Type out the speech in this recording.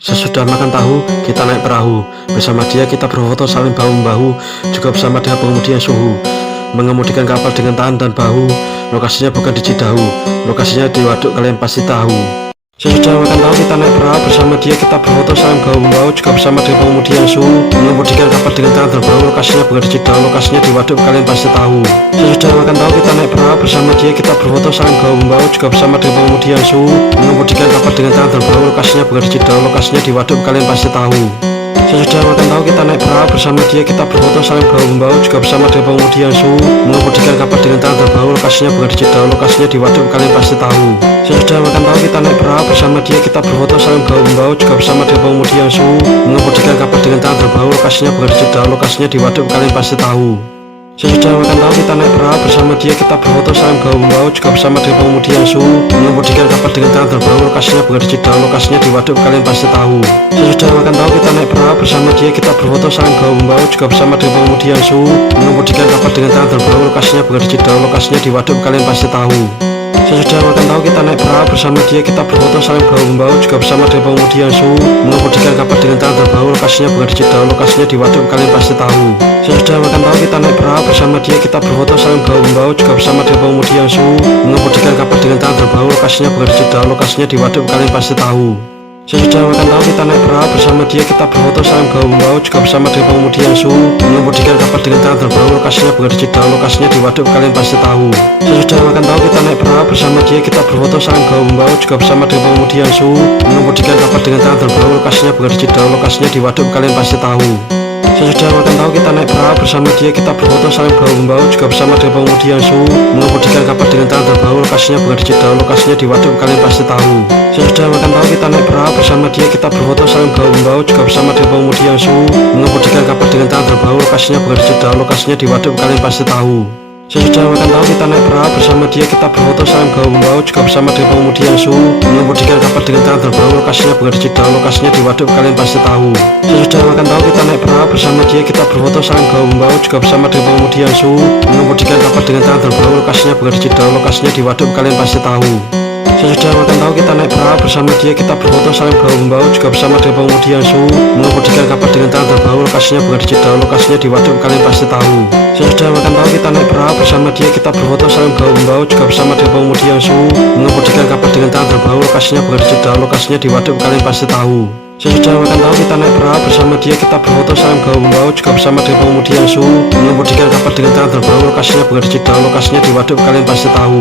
Sesudah makan tahu, kita naik perahu. Bersama dia kita berfoto saling bahu-membahu, juga bersama dengan pengemudi yang suhu. Mengemudikan kapal dengan tangan dan bahu. Lokasinya bukan di Cidahu, lokasinya di waduk, kalian pasti tahu. Sesudah makan tahu, kita naik perahu. Bersama dia kita berfoto saling bahu-membahu, juga bersama dengan pengemudi yang suhu. Mengemudikan kapal dengan tangan dan bahu. Lokasinya bukan di Cidahu, lokasinya di waduk, kalian pasti tahu. Sesudah makan tahu, kita naik perahu. Bersama dia kita berfoto saling bahu-membahu, juga bersama dengan pengemudi yang suhu. Mengemudikan kapal dengan tangan dan bahu. Lokasinya bukan di Cidahu, lokasinya di waduk, kalian pasti tahu. Sesudah makan tahu, kita naik perahu. Bersama dia kita berfoto saling bahu-membahu, juga bersama dengan pengemudi yang suhu. Mengemudikan kapal dengan tangan dan bahu. Lokasinya bukan di Cidahu, lokasinya di waduk, kalian pasti tahu. Sesudah makan tahu, kita naik perahu. Bersama dia kita berfoto saling bahu-membahu, juga bersama dengan pengemudi yang suhu. Mengemudikan kapal dengan tangan dan bahu. Lokasinya bukan di Cidahu, lokasinya di waduk, kalian pasti tahu. Sesudah makan tahu, kita naik perahu. Bersama dia kita berfoto saling bahu-membahu, juga bersama dengan pengemudi yang suhu. Mengemudikan kapal dengan tangan dan bahu. Lokasinya bukan di Cidahu, lokasinya di waduk, kalian pasti tahu. Sesudah makan tahu, kita naik perahu. Bersama dia kita berfoto saling bahu-membahu, juga bersama dengan pengemudi yang suhu. Mengemudikan kapal dengan tangan dan bahu. Lokasinya bukan di Cidahu, lokasinya di waduk, kalian pasti tahu. Sesudah makan tahu, kita naik perahu. Bersama dia kita berfoto saling bahu-membahu, juga bersama dengan pengemudi yang suhu. Mengemudikan kapal dengan tangan dan bahu. Lokasinya bukan di Cidahu, lokasinya di waduk, kalian pasti tahu. Sesudah makan tahu, kita naik perahu. Bersama dia kita berfoto saling bahu-membahu, juga bersama dengan pengemudi yang suhu. Mengemudikan kapal dengan tangan dan bahu. Lokasinya bukan di Cidahu, lokasinya di waduk, kalian pasti tahu. Sesudah makan tahu, kita naik perahu. Bersama dia kita berfoto saling bahu-membahu, juga bersama dengan pengemudi yang suhu. Mengemudikan kapal dengan tangan dan bahu. Lokasinya bukan di Cidahu, lokasinya di waduk, kalian pasti tahu. Sesudah makan tahu, kita naik perahu. Bersama dia kita berfoto saling bahu-membahu, juga bersama dengan pengemudi yang suhu. Mengemudikan kapal dengan tangan dan bahu. Lokasinya bukan di Cidahu, lokasinya di waduk, kalian pasti tahu. Sesudah makan tahu, kita naik perahu. Bersama dia kita berfoto saling bahu-membahu, juga bersama dengan pengemudi yang suhu. Mengemudikan kapal dengan tangan dan bahu. Lokasinya bukan di Cidahu, lokasinya di waduk, kalian pasti tahu. Sesudah makan tahu, kita naik perahu. Bersama dia kita berfoto saling bahu-membahu, juga bersama dengan pengemudi yang suhu. Mengemudikan kapal dengan tangan dan bahu. Lokasinya bukan di Cidahu, lokasinya di waduk, kalian pasti tahu. Sesudah makan tahu, kita naik perahu. Bersama dia kita berfoto saling bahu-membahu, juga bersama dengan pengemudi yang suhu. Mengemudikan kapal dengan tangan dan bahu. Lokasinya bukan di Cidahu, lokasinya di waduk, kalian pasti tahu. Sesudah makan tahu, kita naik perahu. Bersama dia kita berfoto saling bahu-membahu, juga bersama dengan pengemudi yang suhu. Mengemudikan kapal dengan tangan dan bahu. Lokasinya bukan di Cidahu, lokasinya di waduk, kalian pasti tahu. Sesudah makan tahu, kita naik perahu. Bersama dia kita berfoto saling bahu-membahu, juga bersama dengan pengemudi yang suhu. Mengemudikan kapal dengan tangan dan bahu. Lokasinya bukan di Cidahu, lokasinya di waduk, kalian pasti tahu. Sesudah makan tahu, kita naik perahu. Bersama dia kita berfoto saling bahu-membahu, juga bersama dengan pengemudi yang suhu. Mengemudikan kapal dengan tangan dan bahu. Lokasinya bukan di Cidahu, lokasinya di waduk, kalian pasti tahu. Sesudah makan tahu, kita naik perahu. Bersama dia kita berfoto saling bahu-membahu, juga bersama dengan pengemudi yang suhu. Mengemudikan kapal dengan tangan dan bahu. Lokasinya bukan di Cidahu, lokasinya di waduk, kalian pasti tahu.